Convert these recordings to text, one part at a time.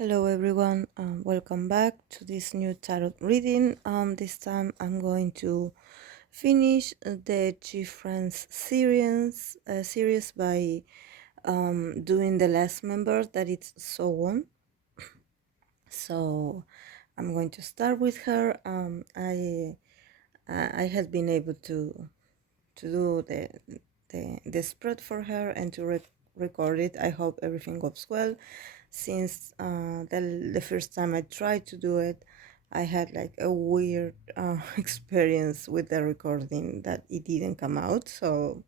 Hello everyone, welcome back to this new tarot reading. This time I'm going to finish the Gfriend series by doing the last member, that it's Sowon. So I'm going to start with her. I had been able to do the spread for her and to record it. I hope everything goes well, since the first time I tried to do it, I had like a weird experience with the recording, that it didn't come out. So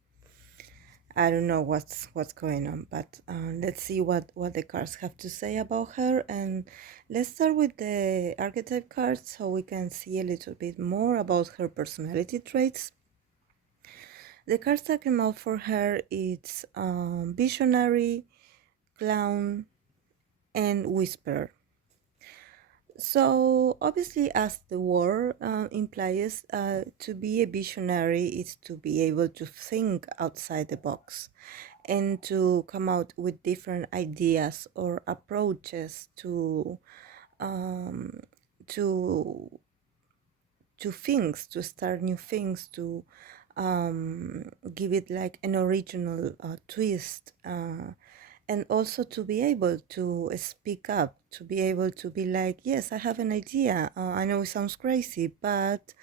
I don't know what's going on, but let's see what the cards have to say about her. And let's start with the archetype cards so we can see a little bit more about her personality traits. The cards that came out for her, it's visionary, clown, and whisper. So obviously, as the word implies, to be a visionary is to be able to think outside the box and to come out with different ideas or approaches um, to things, to start new things, to give it like an original twist, and also to be able to speak up, to be able to be like, yes, I have an idea. I know it sounds crazy, but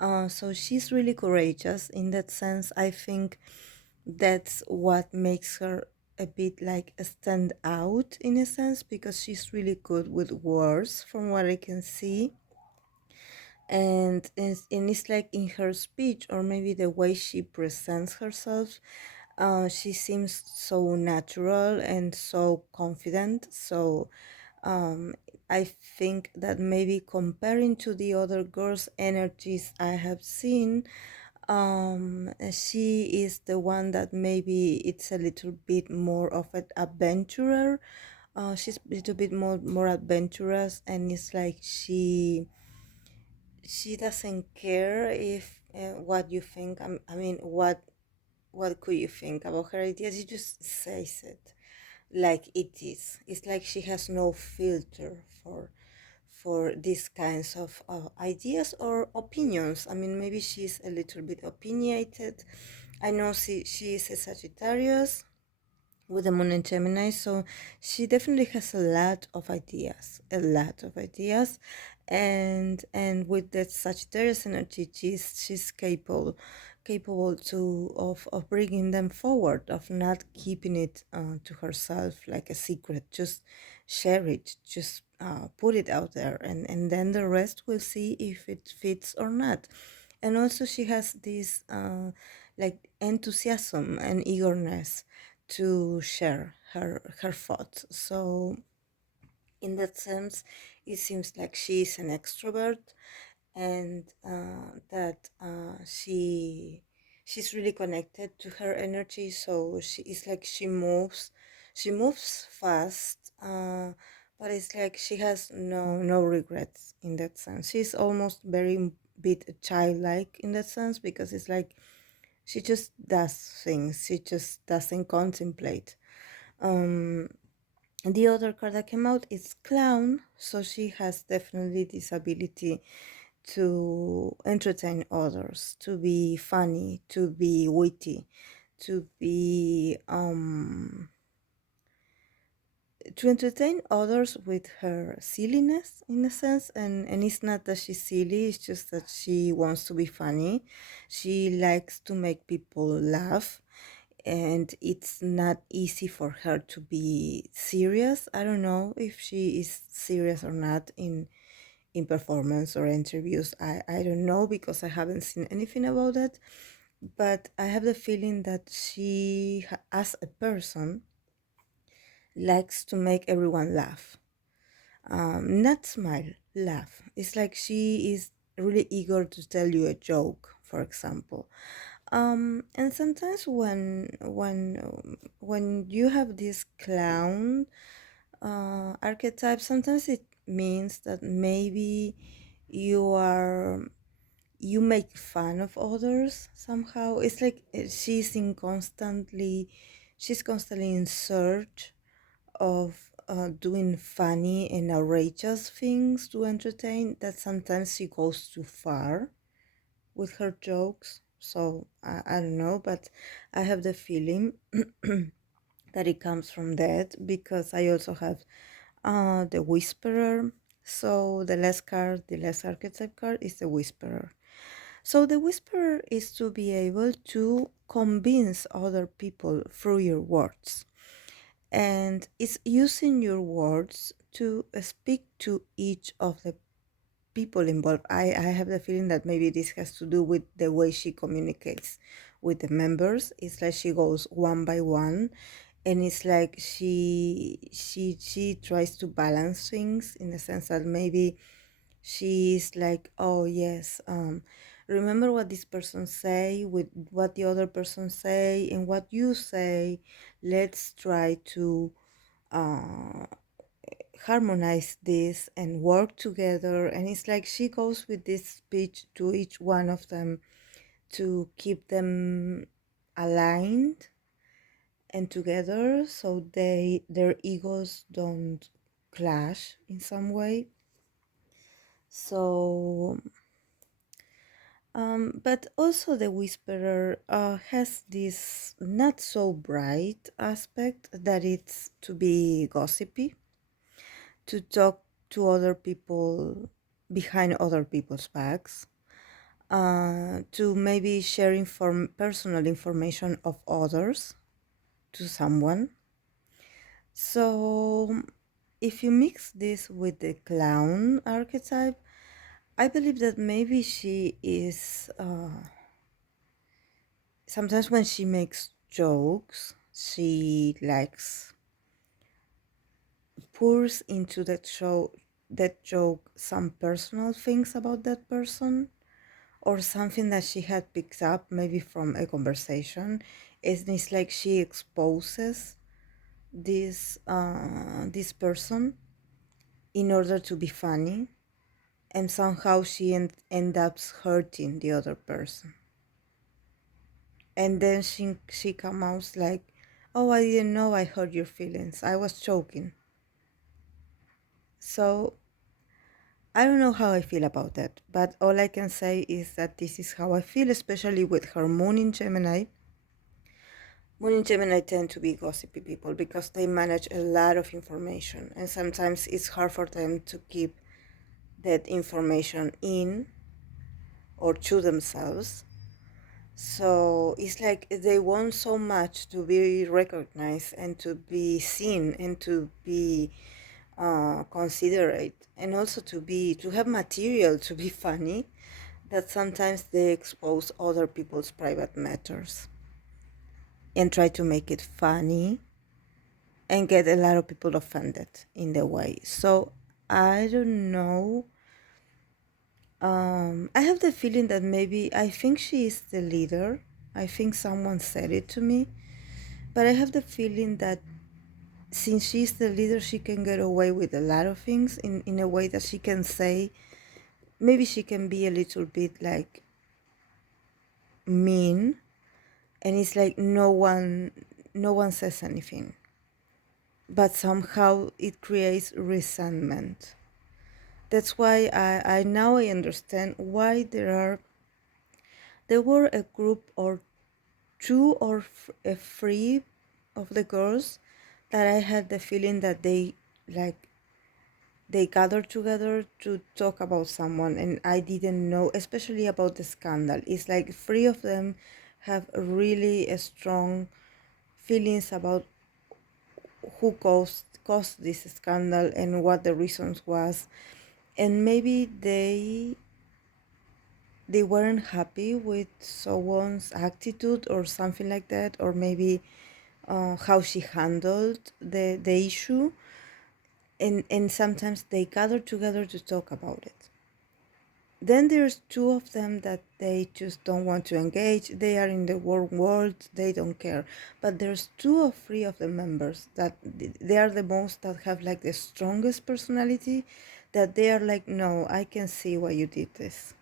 so she's really courageous in that sense. I think that's what makes her a bit like a stand out in a sense, because she's really good with words from what I can see. And it's like in her speech, or maybe the way she presents herself, she seems so natural and so confident. So um, I think that maybe comparing to the other girls' energies I have seen, she is the one that maybe it's a little bit more of an adventurer. She's a little bit more adventurous, and it's like she doesn't care if what you think. I mean, what could you think about her ideas? She just says it like it is. It's like she has no filter for these kinds of ideas or opinions. I mean, maybe she's a little bit opinionated. I know she is a Sagittarius with the moon in Gemini, so she definitely has a lot of ideas, and with that Sagittarius energy, she's capable to of bringing them forward, of not keeping it to herself like a secret. Just share it, just put it out there, and then the rest will see if it fits or not. And also she has this like enthusiasm and eagerness to share her thoughts. So in that sense, it seems like she is an extrovert, and that she's really connected to her energy. So she is like she moves fast, but it's like she has no regrets in that sense. She's almost very bit childlike in that sense, because it's like she just does things. She just doesn't contemplate. um the other card that came out is clown, so she has definitely this ability to entertain others, to be funny, to be witty, to be to entertain others with her silliness in a sense. And it's not that she's silly, it's just that she wants to be funny. She likes to make people laugh, and it's not easy for her to be serious. I don't know if she is serious or not in performance or interviews. I don't know, because I haven't seen anything about that, but I have the feeling that she as a person likes to make everyone laugh. Not smile, laugh. It's like she is really eager to tell you a joke, for example. And sometimes when you have this clown archetype, sometimes it means that maybe you are you make fun of others somehow. It's like she's constantly in search of doing funny and outrageous things to entertain, that sometimes she goes too far with her jokes. So I don't know, but I have the feeling that it comes from that, because I also have the Whisperer. So the last archetype card is the Whisperer. So the Whisperer is to be able to convince other people through your words. And it's using your words to speak to each of the people involved. I have the feeling that maybe this has to do with the way she communicates with the members. It's like she goes one by one, and it's like she tries to balance things, in the sense that maybe she's like, oh yes, remember what this person say with what the other person say and what you say. Let's try to uh, harmonize this and work together. And it's like she goes with this speech to each one of them to keep them aligned and together, so their egos don't clash in some way. So but also the Whisperer has this not so bright aspect, that it's to be gossipy, to talk to other people behind other people's backs, to maybe share personal information of others to someone. So if you mix this with the clown archetype, I believe that maybe she is, sometimes when she makes jokes, she likes pours into that joke some personal things about that person, or something that she had picked up maybe from a conversation. It's like she exposes this person in order to be funny, and somehow she end up hurting the other person. And then she comes out like, oh, I didn't know I hurt your feelings, I was joking. So I don't know how I feel about that, but all I can say is that this is how I feel, especially with her moon in Gemini. Moon in Gemini tend to be gossipy people because they manage a lot of information, and sometimes it's hard for them to keep that information in or to themselves. So it's like they want so much to be recognized and to be seen and to be considerate, and also to have material to be funny, that sometimes they expose other people's private matters and try to make it funny and get a lot of people offended in the way. So I don't know. I have the feeling that maybe I think she is the leader. I think someone said it to me, but I have the feeling that since she's the leader, she can get away with a lot of things in a way that she can say, maybe she can be a little bit like mean, and it's like no one says anything, but somehow it creates resentment. That's why I now I understand why there were a group or two or three of the girls that I had the feeling that like they gathered together to talk about someone, and I didn't know, especially about the scandal. It's like three of them have really a strong feelings about who caused this scandal and what the reasons was, and maybe they weren't happy with Sowon's attitude or something like that, or maybe how she handled the issue, and sometimes they gather together to talk about it. Then there's two of them that they just don't want to engage. They are in the world, they don't care. But there's two or three of the members that they are the most that have like the strongest personality, that they are like, no, I can see why you did this.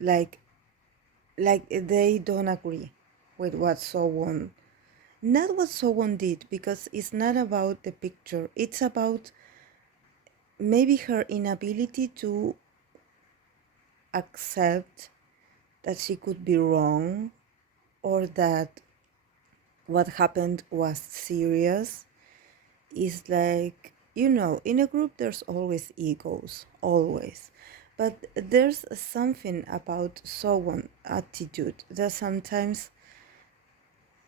Like they don't agree with what Sowon not what someone did, because it's not about the picture, it's about maybe her inability to accept that she could be wrong, or that what happened was serious. Is like, in a group there's always egos, always. But there's something about someone attitude that sometimes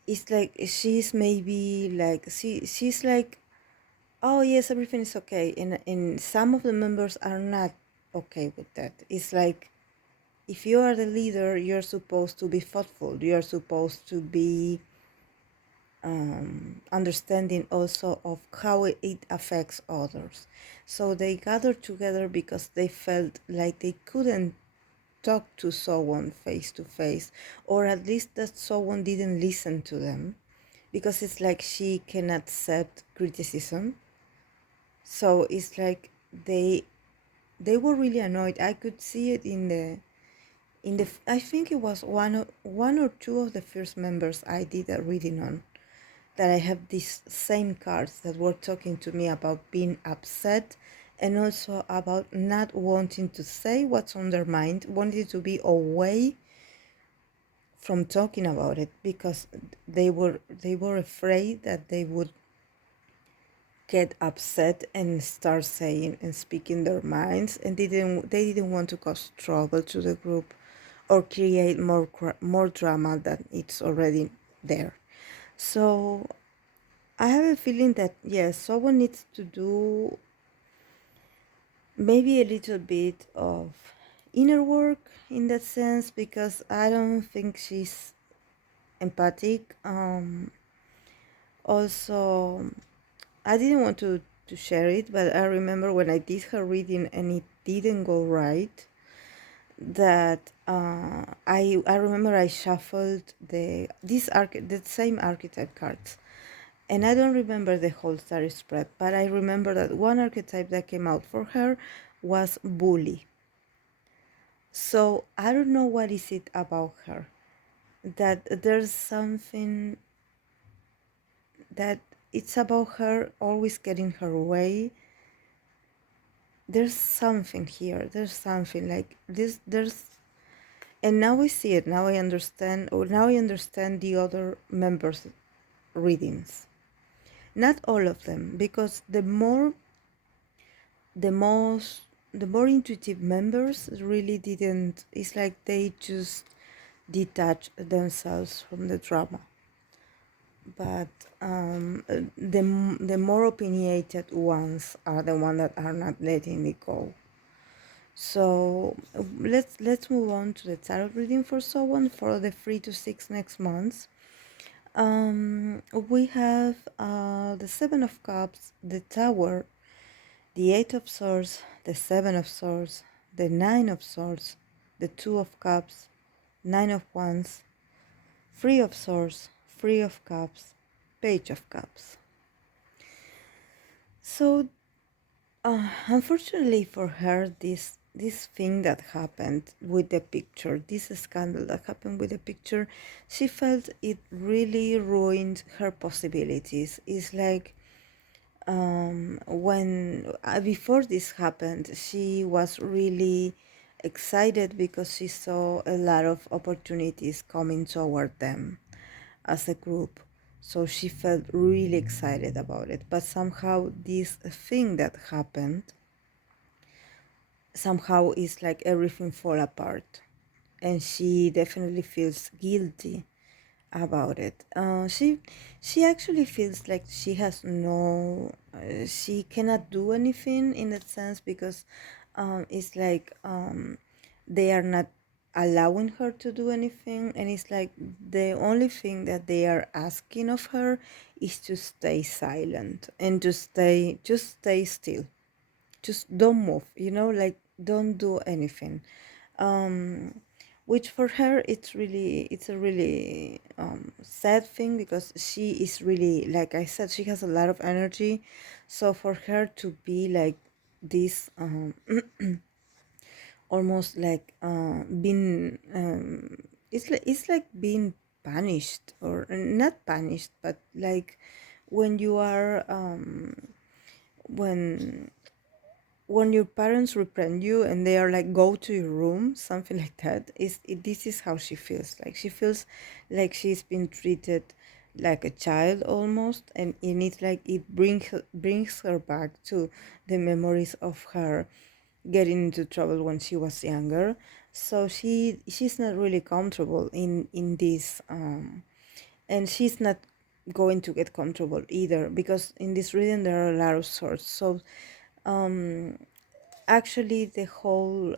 it's like she's maybe like she's like, oh yes, everything is okay, and some of the members are not okay with that. It's like, if you are the leader, you're supposed to be thoughtful, you're supposed to be understanding also of how it affects others. So they gathered together because they felt like they couldn't talk to someone face to face, or at least that someone didn't listen to them, because it's like she can accept criticism. So it's like they were really annoyed. I could see it in the I think it was one or two of the first members I did a reading on, that I have these same cards that were talking to me about being upset, and also about not wanting to say what's on their mind, wanting to be away from talking about it, because they were afraid that they would get upset and start saying and speaking their minds, and they didn't want to cause trouble to the group, or create more drama than it's already there. So I have a feeling that yes, someone needs to do maybe a little bit of inner work in that sense, because I don't think she's empathic. Also, I didn't want to share it, but I remember when I did her reading and it didn't go right, that I remember I shuffled the same archetype cards. And I don't remember the whole story spread, but I remember that one archetype that came out for her was bully. So I don't know what is it about her, that there's something that it's about her always getting her way. There's something here. There's something like this. And now I see it. Now I understand. Or now I understand the other members' readings. Not all of them, because the more intuitive members really didn't, it's like they just detach themselves from the drama. But the more opinionated ones are the ones that are not letting it go. So let's move on to the tarot reading for someone for the 3 to 6 next months. We have the Seven of Cups, the Tower, the Eight of Swords, the Seven of Swords, the Nine of Swords, the Two of Cups, Nine of Wands, Three of Swords, Three of Cups, Page of Cups. So, unfortunately for her, this thing that happened with the picture, this scandal that happened with the picture, she felt it really ruined her possibilities. It's like, when before this happened, she was really excited because she saw a lot of opportunities coming toward them as a group. So she felt really excited about it. But somehow this thing that happened, somehow it's like everything fall apart. And she definitely feels guilty about it. She actually feels like she has she cannot do anything in that sense, because it's like they are not allowing her to do anything, and it's like the only thing that they are asking of her is to stay silent and to stay still, just don't move, like don't do anything. um which for her it's a really sad thing, because she is really, like I said, she has a lot of energy. So for her to be like this, almost like being it's like being punished, or not punished, but like when you are when your parents reprehend you and they are like, go to your room, something like that, this is how she feels. Like she feels like she's been treated like a child almost, and it's like it brings her back to the memories of her getting into trouble when she was younger. So she's not really comfortable in this, and she's not going to get comfortable either, because in this reading there are a lot of sorts. So um actually the whole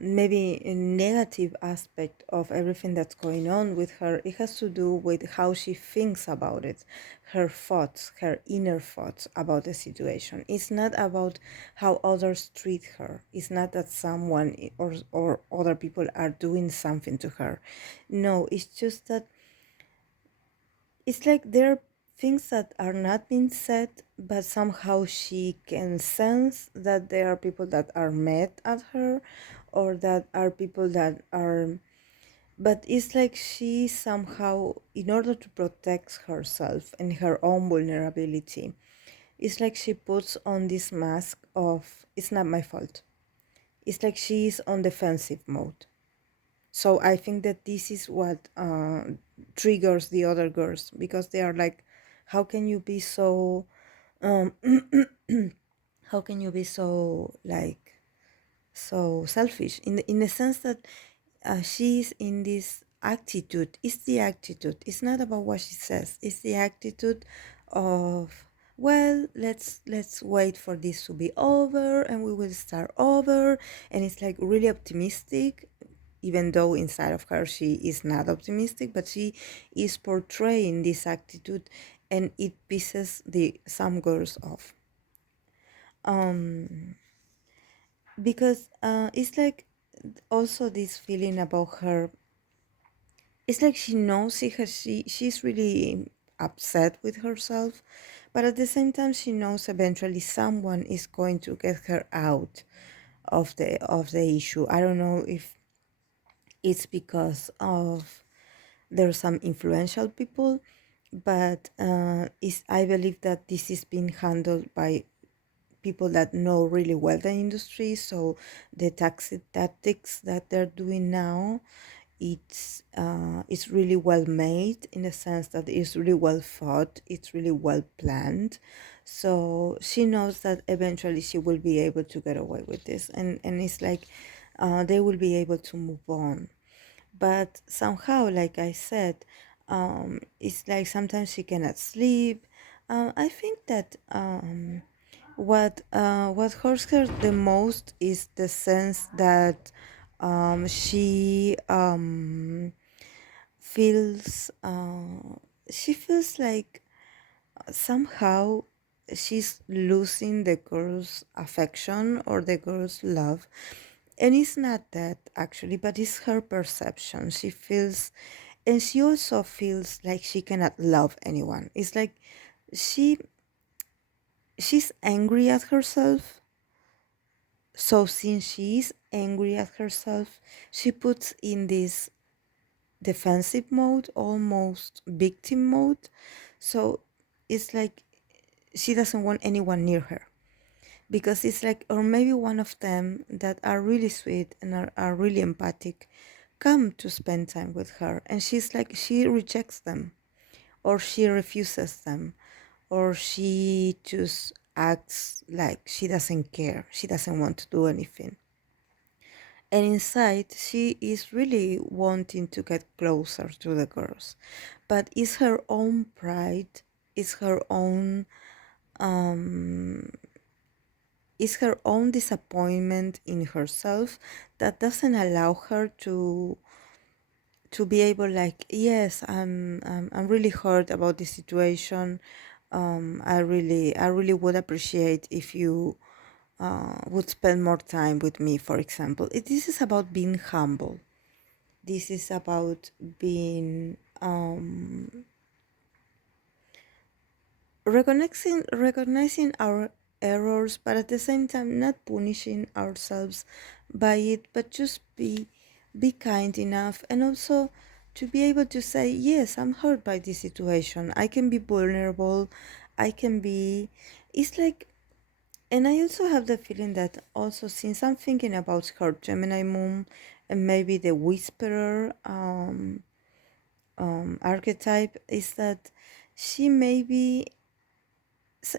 maybe a negative aspect of everything that's going on with her, it has to do with how she thinks about it, her thoughts, her inner thoughts about the situation. It's not about how others treat her. It's not that someone or other people are doing something to her. No, it's just that it's like there are things that are not being said, but somehow she can sense that there are people that are mad at her, or that are people that are. But it's like she somehow, in order to protect herself and her own vulnerability, it's like she puts on this mask of, it's not my fault. It's like she's on defensive mode. So I think that this is what triggers the other girls, because they are like, how can you be so, um, how can you be so like so selfish, in the sense that she's in this attitude. It's the attitude. It's not about what she says. It's the attitude of, well, let's wait for this to be over and we will start over. And it's like really optimistic, even though inside of her she is not optimistic, but she is portraying this attitude, and it pisses the some girls off. Um, because it's like also this feeling about her. It's like she knows she's really upset with herself, but at the same time she knows eventually someone is going to get her out of the issue. I don't know if it's because of there are some influential people, but is I believe that this is being handled by people that know really well the industry. So the taxi tactics that they're doing now, it's really well made, in the sense that it's really well thought, it's really well planned. So she knows that eventually she will be able to get away with this, and it's like they will be able to move on. But somehow, like I said, it's like sometimes she cannot sleep. I think that what hurts her the most is the sense that she feels she feels like somehow she's losing the girl's affection or the girl's love. And it's not that actually, but it's her perception. She feels, and she also feels like she cannot love anyone. It's like she she's angry at herself. So since she is angry at herself, she puts in this defensive mode, almost victim mode. So it's like she doesn't want anyone near her, because it's like, or maybe one of them that are really sweet and are really empathic come to spend time with her, and she's like, she rejects them, or she refuses them, or she just acts like she doesn't care, she doesn't want to do anything. And inside she is really wanting to get closer to the girls, but it's her own pride, it's her own um it's her own disappointment in herself that doesn't allow her to be able, like, yes, I'm really hurt about this situation. I really would appreciate if you would spend more time with me, for example. This is about being humble. This is about being recognizing our errors, but at the same time not punishing ourselves by it, but just be be kind enough, and also to be able to say, yes, I'm hurt by this situation. I can be vulnerable. I can be, it's like, and I also have the feeling that also, since I'm thinking about her Gemini moon and maybe the whisperer archetype, is that she maybe,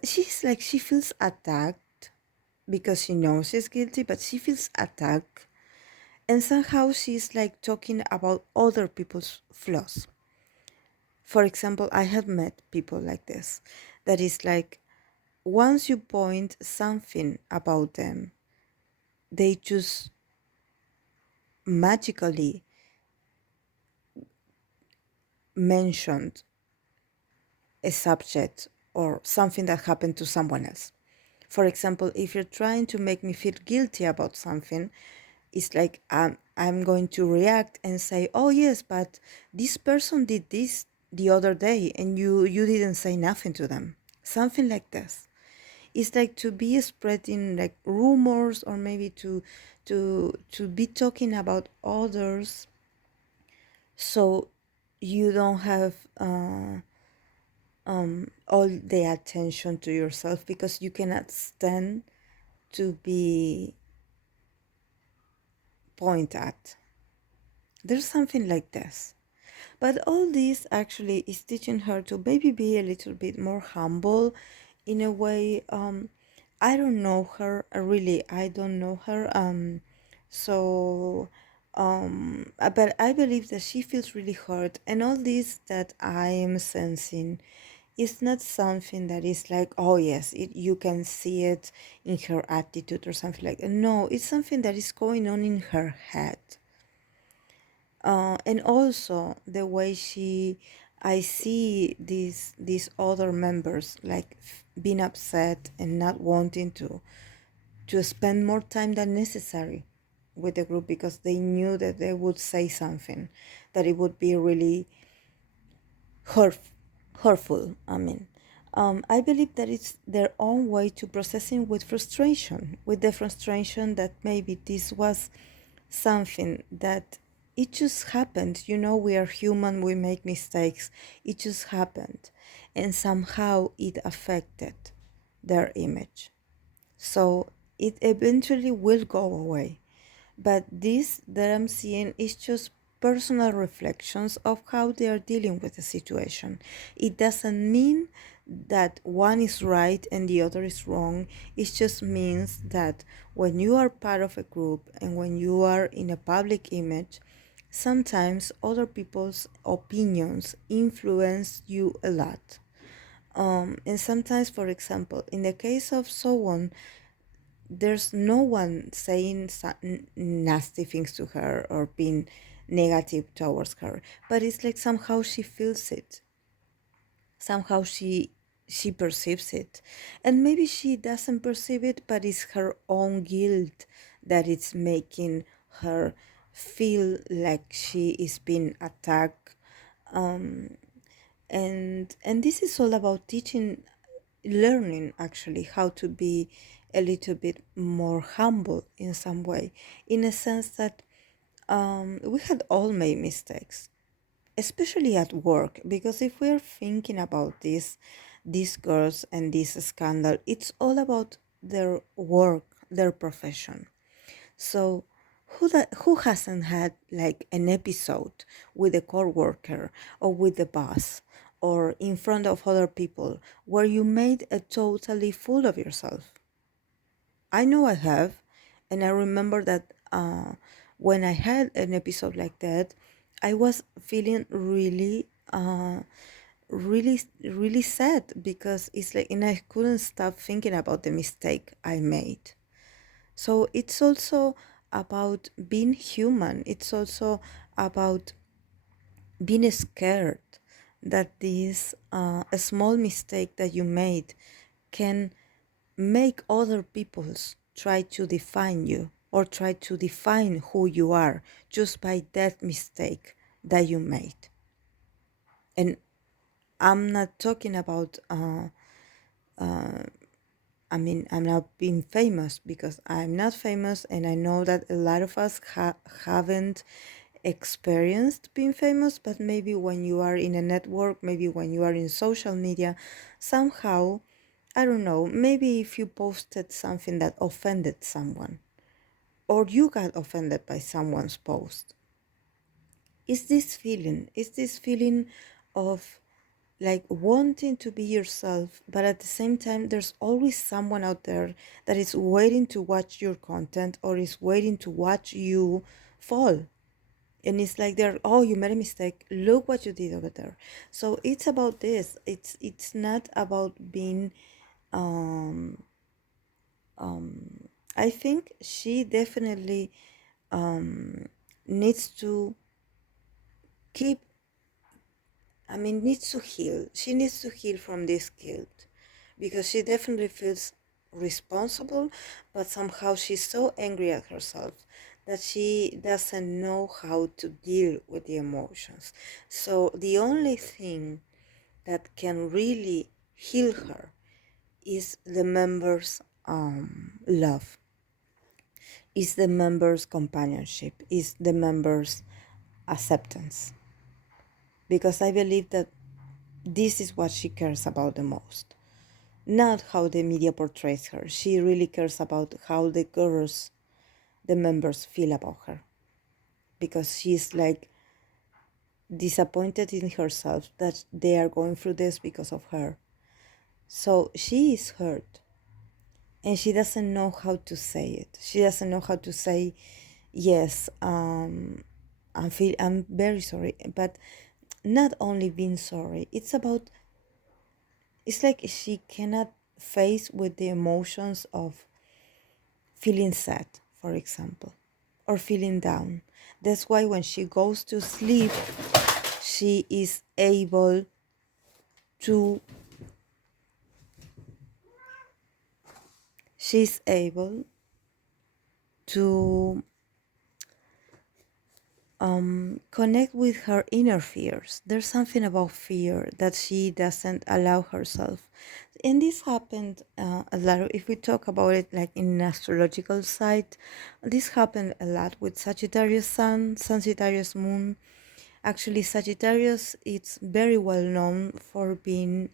she's like, she feels attacked because she knows she's guilty, but she feels attacked. And somehow she's like talking about other people's flaws. For example, I have met people like this, that is like, once you point something about them, they just magically mentioned a subject or something that happened to someone else. For example, if you're trying to make me feel guilty about something, it's like, I'm going to react and say, oh yes, but this person did this the other day and you didn't say nothing to them. Something like this. It's like to be spreading like rumors, or maybe to be talking about others, so you don't have all the attention to yourself, because you cannot stand to be pointed at. There's something like this. But all this actually is teaching her to maybe be a little bit more humble in a way. I don't know her, really, I don't know her. So, but I believe that she feels really hurt, and all this that I am sensing is not something that is like, oh yes, you can see it in her attitude or something like that. No, it's something that is going on in her head. And also the way I see these other members like being upset and not wanting to spend more time than necessary with the group, because they knew that they would say something that it would be really hurt, hurtful. I mean, I believe that it's their own way to processing with frustration, with the frustration that maybe this was something that it just happened. You know, we are human, we make mistakes. It just happened. And somehow it affected their image. So it eventually will go away. But this that I'm seeing is just personal reflections of how they are dealing with the situation. It doesn't mean that one is right and the other is wrong. It just means that when you are part of a group and when you are in a public image, sometimes other people's opinions influence you a lot. And sometimes, for example, in the case of Sowon, there's no one saying nasty things to her or being negative towards her, but it's like somehow she feels it, somehow she perceives it, and maybe she doesn't perceive it, but it's her own guilt that it's making her feel like she is being attacked. And this is all about teaching, learning actually how to be a little bit more humble in some way, in a sense that we had all made mistakes, especially at work, because if we're thinking about these girls and this scandal, it's all about their work, their profession. So who hasn't had like an episode with a coworker or with the boss or in front of other people where you made a totally fool of yourself? I know I have, and I remember that when I had an episode like that, I was feeling really sad, because it's like, and I couldn't stop thinking about the mistake I made. So it's also about being human. It's also about being scared that this a small mistake that you made can make other people's try to define you or try to define who you are just by that mistake that you made. And I'm not talking about I mean, I'm not being famous because I'm not famous, and I know that a lot of us haven't experienced being famous, but maybe when you are in a network, maybe when you are in social media, somehow, I don't know, maybe if you posted something that offended someone, or you got offended by someone's post, is this feeling of like wanting to be yourself, but at the same time, there's always someone out there that is waiting to watch your content or is waiting to watch you fall. And it's like they're, oh, you made a mistake. Look what you did over there. So it's about this. It's not about being. Um, I think she definitely needs to keep needs to heal. She needs to heal from this guilt because she definitely feels responsible, but somehow she's so angry at herself that she doesn't know how to deal with the emotions. So the only thing that can really heal her is the members' love, is the members' companionship, is the members' acceptance. Because I believe that this is what she cares about the most. Not how the media portrays her. She really cares about how the girls, the members, feel about her. Because she's like disappointed in herself that they are going through this because of her. So she is hurt. And she doesn't know how to say it. She doesn't know how to say, yes, I'm very sorry. But not only being sorry, it's like she cannot face with the emotions of feeling sad, for example, or feeling down. That's why when she goes to sleep, she is able to she's able to connect with her inner fears. There's something about fear that she doesn't allow herself. And this happened a lot. If we talk about it like in an astrological side, this happened a lot with Sagittarius Sun, Sagittarius Moon. Actually, Sagittarius, it's very well known for being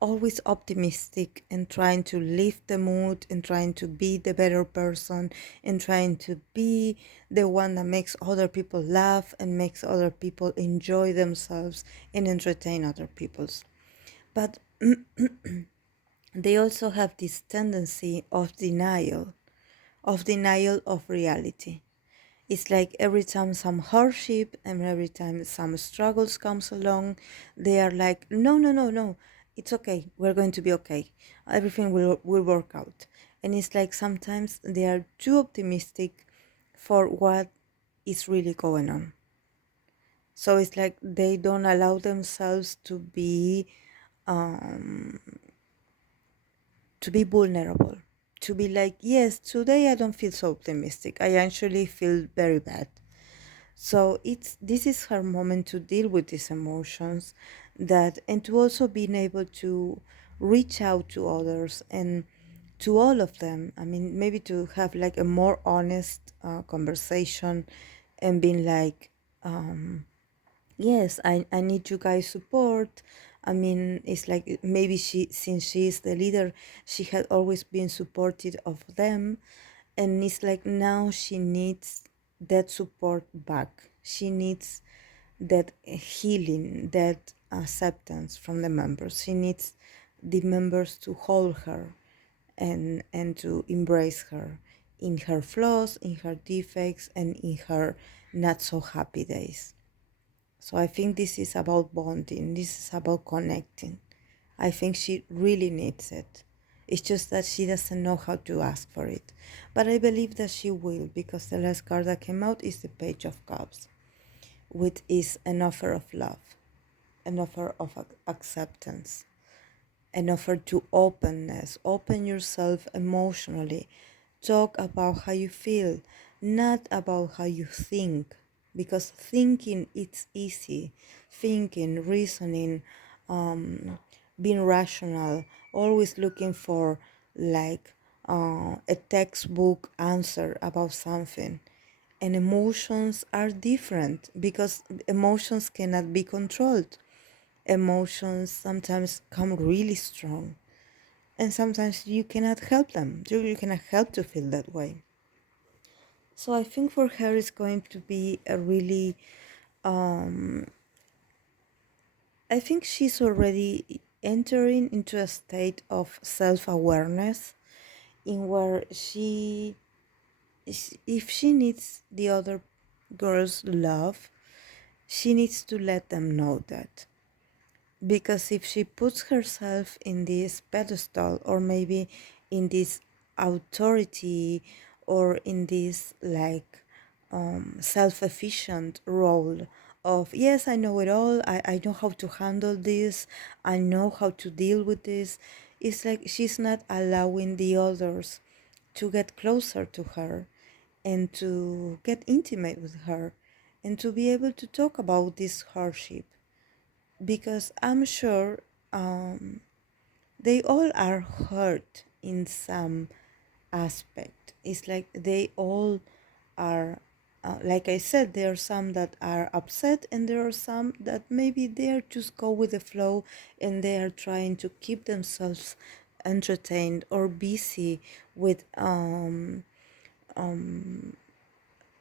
always optimistic and trying to lift the mood and trying to be the better person and trying to be the one that makes other people laugh and makes other people enjoy themselves and entertain other people's. But they also have this tendency of denial of reality. It's like every time some hardship and every time some struggles comes along, they are like, no, no, no, no, it's okay. We're going to be okay. Everything will work out. And it's like sometimes they are too optimistic for what is really going on. So it's like they don't allow themselves to be vulnerable, to be like, yes, today I don't feel so optimistic. I actually feel very bad. So this is her moment to deal with these emotions, that and to also being able to reach out to others and to all of them. I mean, maybe to have like a more honest conversation and being like, yes, I need you guys support. I mean, it's like maybe she, since she is the leader, she had always been supportive of them, and it's like now she needs that support back. She needs that healing, that acceptance from the members. She needs the members to hold her and to embrace her in her flaws, in her defects, and in her not so happy days. So I think this is about bonding, this is about connecting. I think she really needs it. It's just that she doesn't know how to ask for it. But I believe that she will, because the last card that came out is the Page of Cups, which is an offer of love, an offer of acceptance, an offer to openness. Open yourself emotionally. Talk about how you feel, not about how you think, because thinking it's easy. Thinking, reasoning, being rational, always looking for like a textbook answer about something. And emotions are different because emotions cannot be controlled. Emotions sometimes come really strong, and sometimes you cannot help them. You cannot help to feel that way. So I think for her it's going to be a really um, I think she's already entering into a state of self-awareness in where if she needs the other girl's love, she needs to let them know that. Because if she puts herself in this pedestal, or maybe in this authority, or in this like self-efficient role of, yes, I know it all, I know how to handle this, I know how to deal with this, it's like she's not allowing the others to get closer to her and to get intimate with her and to be able to talk about this hardship, because I'm sure they all are hurt in some aspect. It's like they all are, like I said, there are some that are upset, and there are some that maybe they are just go with the flow and they are trying to keep themselves entertained or busy with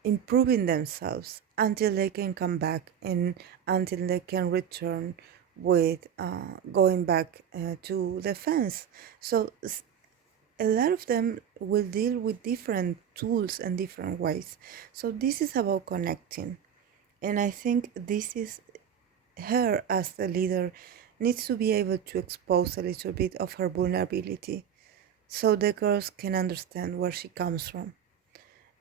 improving themselves until they can come back and until they can return with going back to the fence. So a lot of them will deal with different tools and different ways. So this is about connecting. And I think this is her as the leader needs to be able to expose a little bit of her vulnerability so the girls can understand where she comes from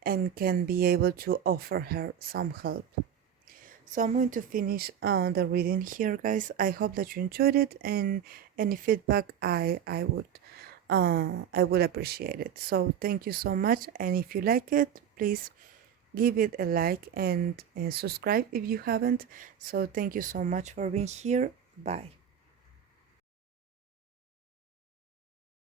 and can be able to offer her some help. So I'm going to finish the reading here, guys. I hope that you enjoyed it, and any feedback I would appreciate it. So thank you so much, and if you like it, please give it a like and subscribe if you haven't. So thank you so much for being here. Bye.